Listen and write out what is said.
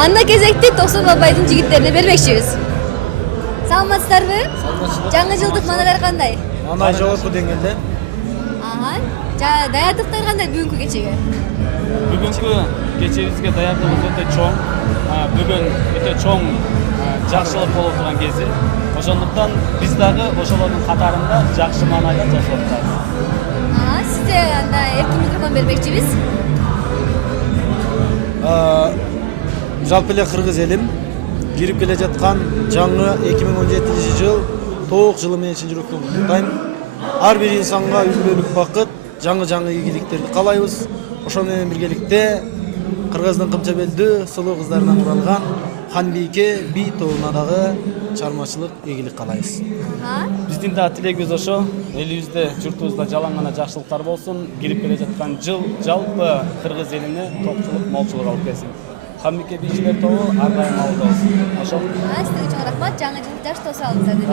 Анда кезекти Тосун Бабайдын жигиттерине бермекчибиз. Саламатсыздарбы? Жаңы жылдык маналар кандай? Мана жогорку деңгээлде. Даярдыктар кандай бүгүнкү кечеге? Бүгүнкү кечебизге даярдыгыбыз өтө чоң. Бүгүн өтө чоң жакшылык болуп турган кези. Ошондуктан биз дагы ошолордун катарында жакшы маанайда жашап атабыз. Сизде анда эркин микрофон бермекчибиз. Жалпы эле кыргыз элим кирип келе жаткан жаңы 2017 жыл тоок жылы менен чын жүрөктөн куттуктайм. Ар бир инсанга үлгүлүк бакыт, жаңы ийгиликтерди каалайбыз. Ошол менен биргеликте Кыргыздын кымча белдүү сулуу кыздарынан куралган Ханбийке би тобуна дагы чармачылык ийгилик каалайбыз. Биздин да тилегибиз ошо. Элибизде, журтубузда жалаң гана жакшылыктар болсун. Кирип келе жаткан жыл жалпы кыргыз элине тоокчулук, молчулук алып келсин. Ханбийке бийчилер тобу ар дайым алда болсун. Ошол. Сизге чоң рахмат. Жаңы жыл жаш тосалыңыздар деп